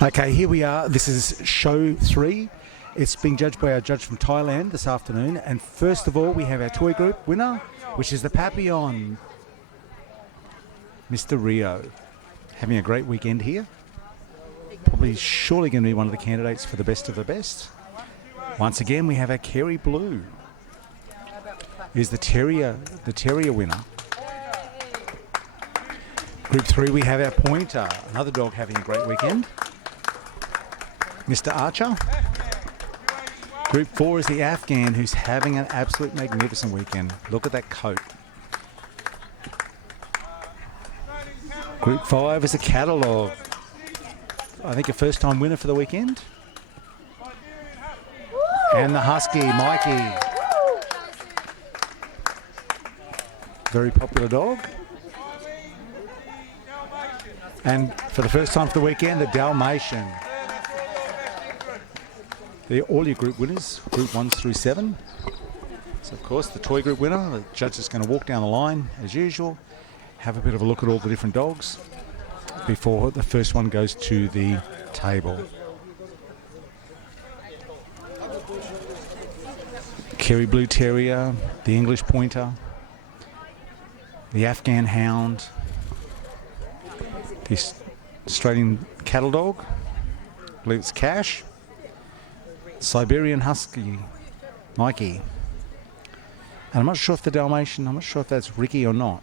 Okay, here we are. This is show 3. It's being judged by our judge from Thailand this afternoon. And first of all, we have our toy group winner, which is the Papillon, Mr. Rio. Having a great weekend here. Probably surely going to be one of the candidates for the best of the best. Once again, we have our Kerry Blue. Is the terrier winner. Group 3, we have our Pointer, another dog having a great weekend. Mr. Archer. Group 4 is the Afghan, who's having an absolute magnificent weekend. Look at that coat. Group 5 is a Catalogue. I think a first-time winner for the weekend. And the Husky, Mikey. Very popular dog. And for the first time for the weekend, the Dalmatian. They're all your group winners, group 1s through 7. So, of course, the toy group winner, the judge is going to walk down the line as usual, have a bit of a look at all the different dogs before the first one goes to the table. Kerry Blue Terrier, the English Pointer, the Afghan Hound, the Australian Cattle Dog, I believe it's Cash, Siberian Husky, Mikey. And I'm not sure if the Dalmatian, I'm not sure if that's Ricky or not.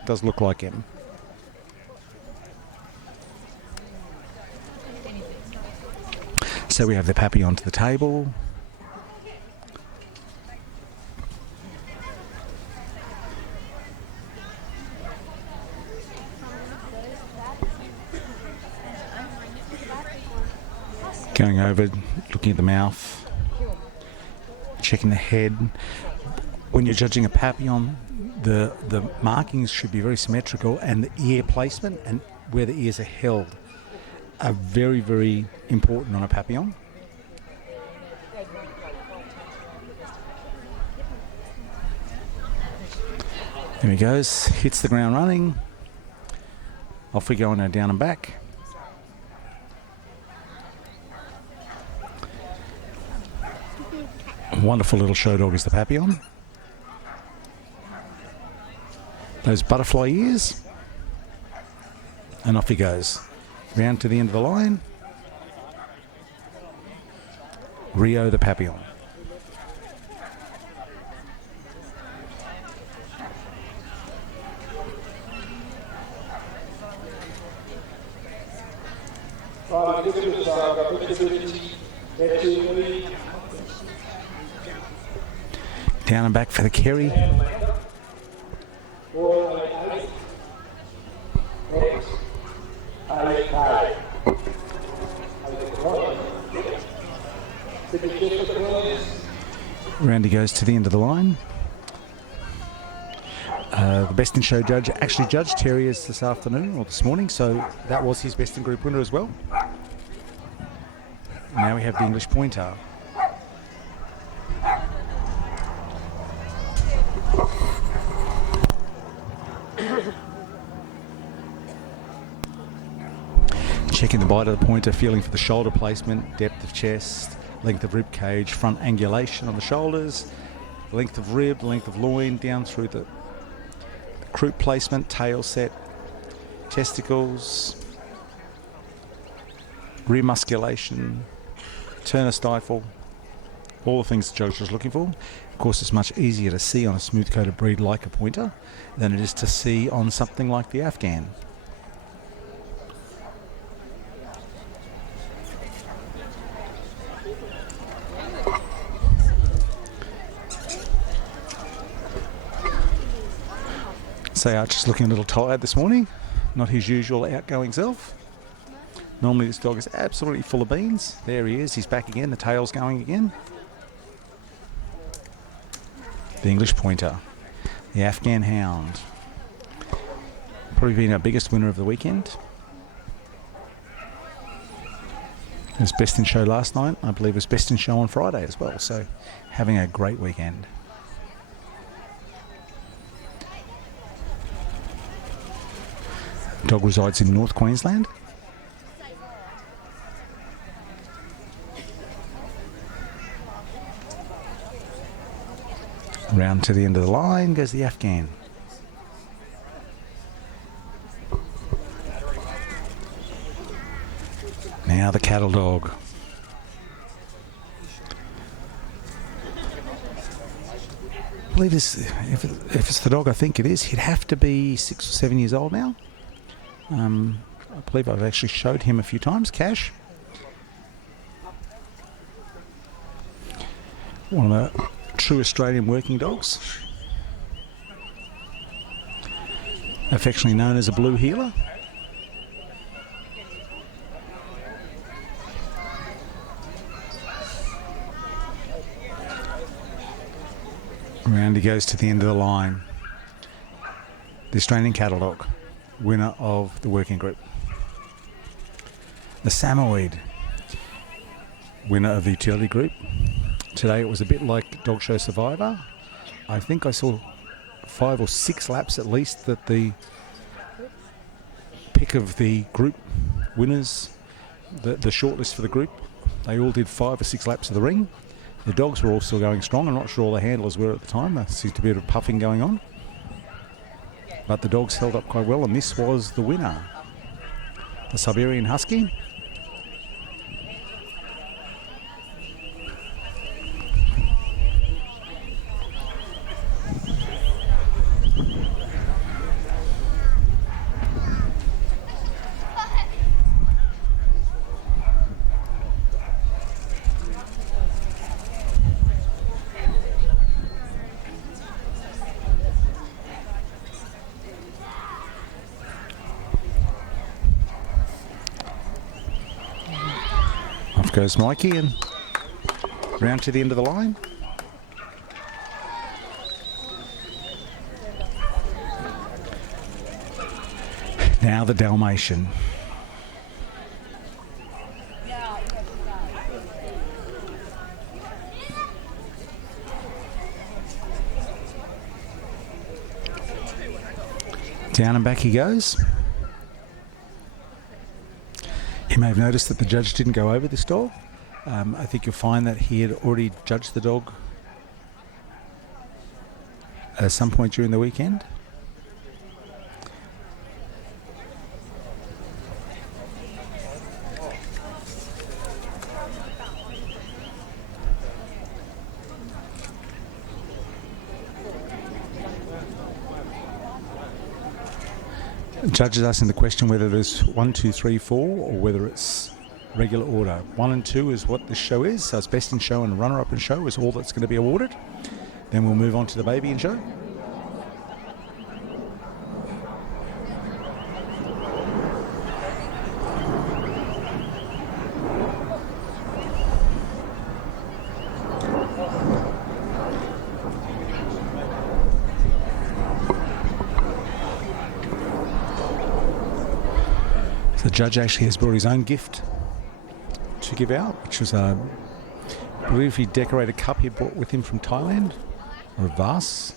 It does look like him. So we have the Papillon to the table. Going over, looking at the mouth, checking the head. When you're judging a Papillon, the markings should be very symmetrical, and the ear placement and where the ears are held are very, very important on a Papillon. There he goes, hits the ground running. Off we go on our down and back. Wonderful little show dog is the Papillon. Those butterfly ears. And off he goes. Round to the end of the line. Rio the Papillon. Down and back for the Kerry. Round he goes to the end of the line. The Best in Show judge actually judged terriers this afternoon or this morning, so that was his Best in Group winner as well. Now we have the English Pointer. Checking the bite of the Pointer, feeling for the shoulder placement, depth of chest, length of rib cage, front angulation on the shoulders, length of rib, length of loin, down through the croup placement, tail set, testicles, rear musculation, turner stifle, all the things the judge was looking for. Of course, it's much easier to see on a smooth-coated breed like a Pointer than it is to see on something like the Afghan. So Archer's looking a little tired this morning, not his usual outgoing self. Normally this dog is absolutely full of beans. There he is, he's back again, the tail's going again. The English Pointer, the Afghan Hound. Probably been our biggest winner of the weekend. It was Best in Show last night, I believe it was Best in Show on Friday as well, so having a great weekend. Dog resides in North Queensland. Round to the end of the line goes the Afghan. Now the cattle dog. I believe this, if it's the dog I think it is, he'd have to be 6 or 7 years old now. I believe I've actually showed him a few times. Cash. One of the true Australian working dogs. Affectionately known as a blue heeler. Round he goes to the end of the line. The Australian cattle dog, winner of the working group. The Samoyed, winner of the utility group. Today it was a bit like Dog Show Survivor. I think I saw 5 or 6 laps at least that the pick of the group winners, the shortlist for the group, they all did 5 or 6 laps of the ring. The dogs were all still going strong. I'm not sure all the handlers were at the time. There seems to be a bit of puffing going on. But the dogs held up quite well, and this was the winner. The Siberian Husky. Goes Mikey and round to the end of the line. Now the Dalmatian. Down and back he goes. You may have noticed that the judge didn't go over this dog. I think you'll find that he had already judged the dog at some point during the weekend. Judges asking the question whether there's 1, 2, 3, 4 or whether it's regular order. 1 and 2 is what this show is, so it's best in show and runner-up in show is all that's going to be awarded. Then we'll move on to the baby in show. The judge actually has brought his own gift to give out, which was I believe he decorated cup he brought with him from Thailand, or a vase.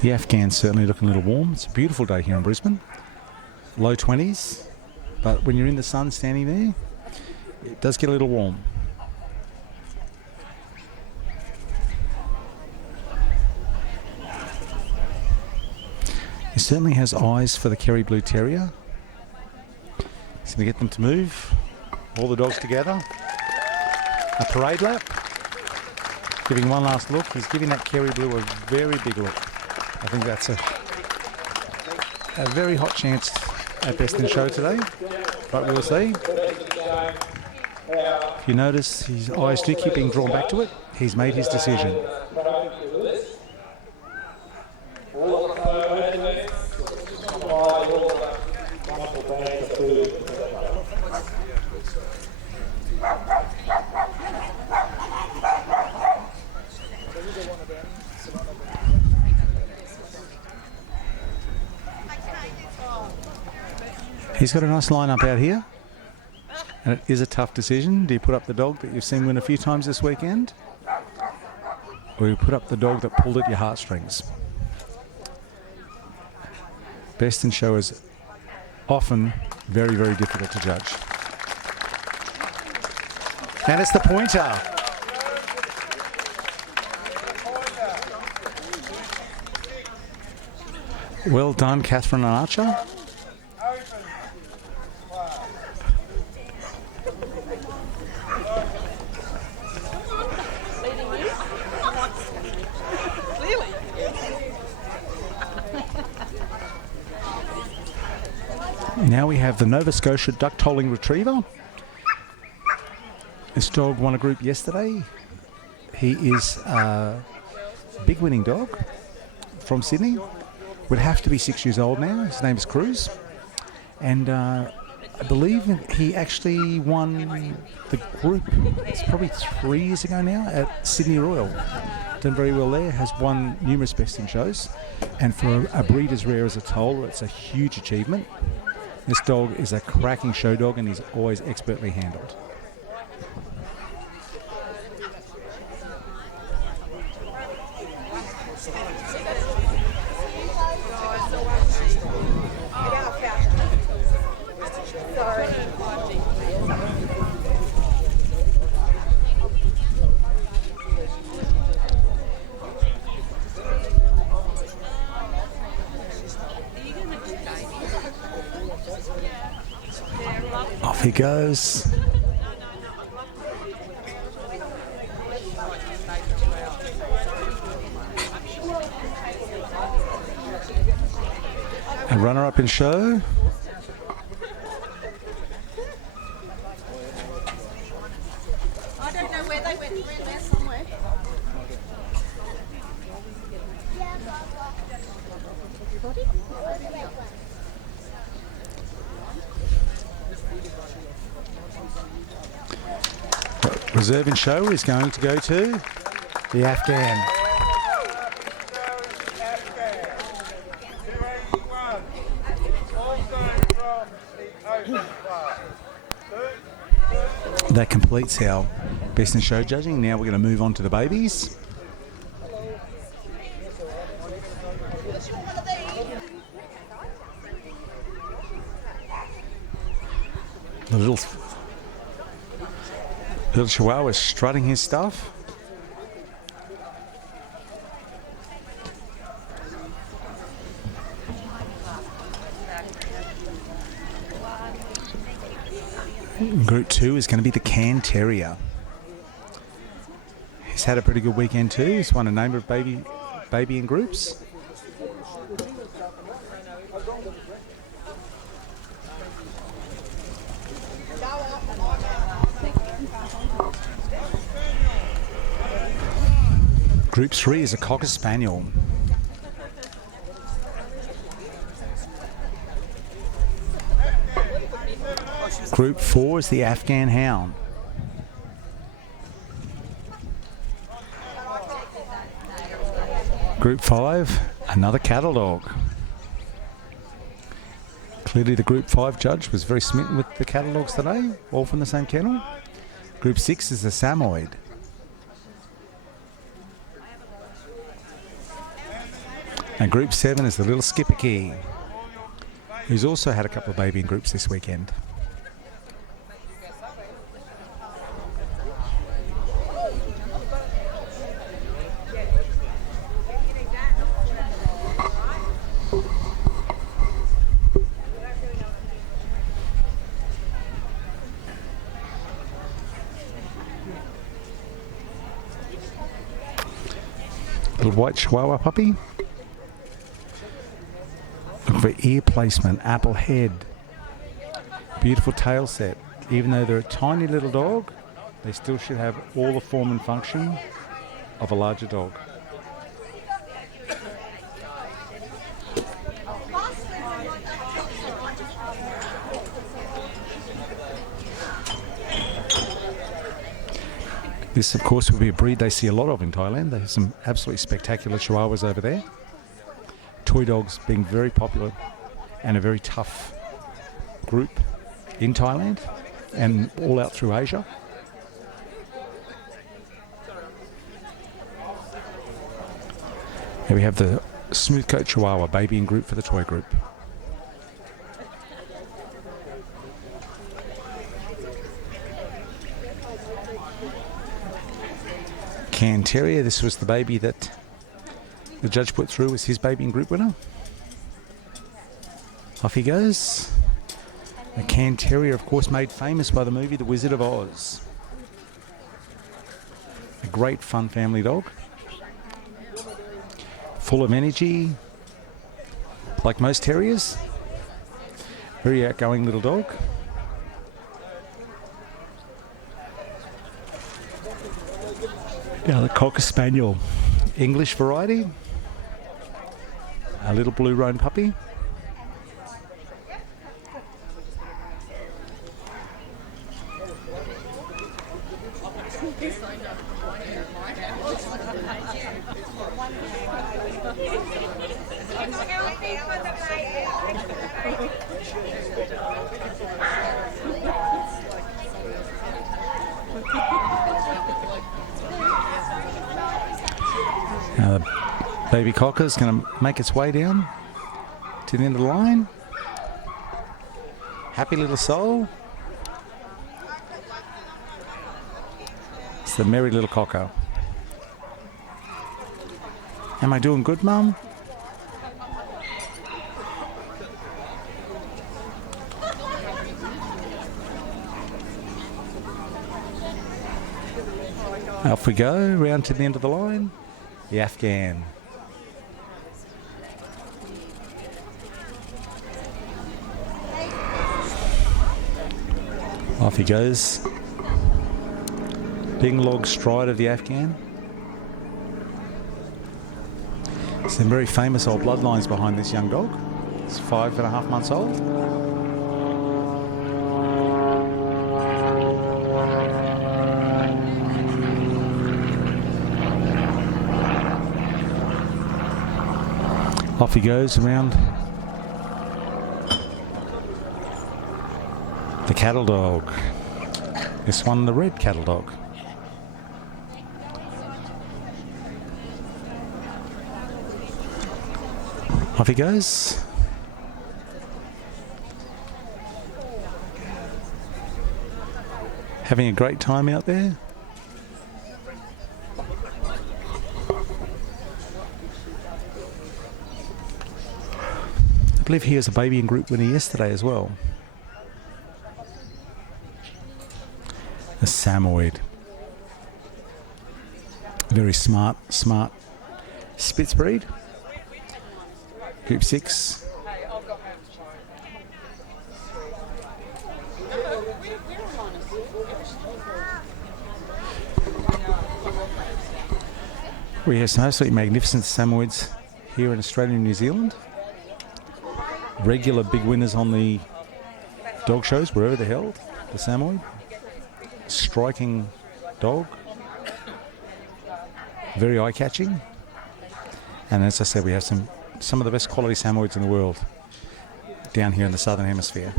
The Afghan's certainly looking a little warm. It's a beautiful day here in Brisbane. Low 20s, but when you're in the sun standing there, it does get a little warm. He certainly has eyes for the Kerry Blue Terrier. He's going to get them to move. All the dogs together. A parade lap. Giving one last look. He's giving that Kerry Blue a very big look. I think that's a very hot chance at best in show today. But we'll see. If you notice, his eyes do keep being drawn back to it. He's made his decision. He's got a nice lineup out here, and it is a tough decision. Do you put up the dog that you've seen win a few times this weekend, or you put up the dog that pulled at your heartstrings? Best in show is often very, very difficult to judge. And it's the pointer. Well done, Catherine and Archer. Now we have the Nova Scotia duck tolling retriever. This dog won a group yesterday. He is a big winning dog from Sydney. Would have to be 6 years old now. His name is Cruz. And I believe he actually won the group, it's probably 3 years ago now, at Sydney Royal. Done very well there, has won numerous best in shows. And for a breed as rare as a toller, it's a huge achievement. This dog is a cracking show dog and he's always expertly handled. Off he goes. A runner-up in show. I don't know where they went. They went there somewhere. Reserve in show is going to go to the Afghan. That completes our best in show judging. Now we're going to move on to the babies. The little Chihuahua is strutting his stuff. Group 2 is going to be the Can Terrier. He's had a pretty good weekend too. He's won a number of baby in groups. Group 3 is a Cocker Spaniel. Group 4 is the Afghan Hound. Group 5, another cattle dog. Clearly the Group 5 judge was very smitten with the cattle dogs today, all from the same kennel. Group 6 is the Samoyed. And Group 7 is the little Skipper Key, who's also had a couple of baby in groups this weekend. Little white Chihuahua puppy. Look for ear placement, apple head, beautiful tail set. Even though they're a tiny little dog, they still should have all the form and function of a larger dog. This, of course, will be a breed they see a lot of in Thailand. There's some absolutely spectacular Chihuahuas over there. Toy dogs being very popular and a very tough group in Thailand and all out through Asia. Here we have the smooth coat Chihuahua, baby in group for the toy group. Can Terrier. This was the baby that the judge put through as his baby and group winner. Off he goes. A Can Terrier, of course, made famous by the movie The Wizard of Oz. A great fun family dog. Full of energy, like most terriers. Very outgoing little dog. Now the Cocker Spaniel, English variety. A little blue roan puppy. Now the baby cocker is going to make its way down to the end of the line. Happy little soul. It's the merry little cocker. Am I doing good, Mum? Off we go, round to the end of the line. The Afghan. Off he goes. Big log stride of the Afghan. Some very famous old bloodlines behind this young dog. It's 5.5 months old. Off he goes around the cattle dog. This one, the red cattle dog. Off he goes. Having a great time out there. I believe he was a baby and group winner yesterday as well. A Samoyed. Very smart Spitz breed. Group 6. We have some absolutely magnificent Samoyeds here in Australia and New Zealand. Regular big winners on the dog shows, wherever they're held. The Samoyed. Striking dog. Very eye-catching. And as I said, we have some of the best quality Samoyeds in the world down here in the Southern Hemisphere.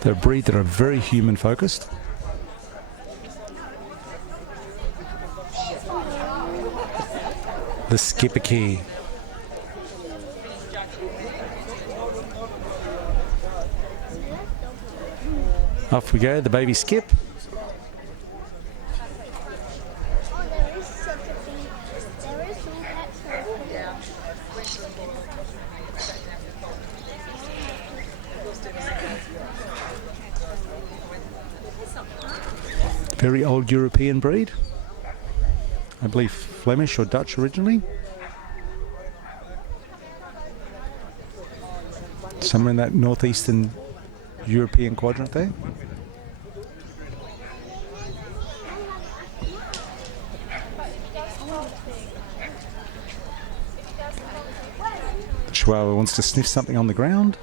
They're a breed that are very human focused. The Skipper Key. Off we go, the baby Skip. Very old European breed. I believe Flemish or Dutch originally. Somewhere in that northeastern European quadrant there. The Chihuahua wants to sniff something on the ground.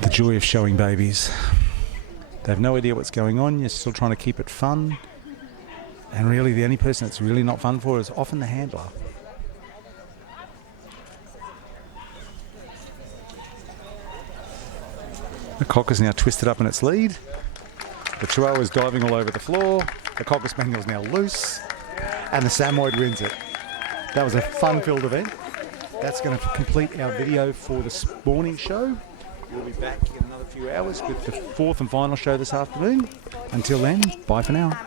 The joy of showing babies. They have no idea what's going on. You're still trying to keep it fun. And really, the only person that's really not fun for is often the handler. The cock is now twisted up in its lead. The Chihuahua's diving all over the floor. The Cocker Spaniel's now loose. And the Samoyed wins it. That was a fun-filled event. That's going to complete our video for this morning show. We'll be back in another few hours with the fourth and final show this afternoon. Until then, bye for now.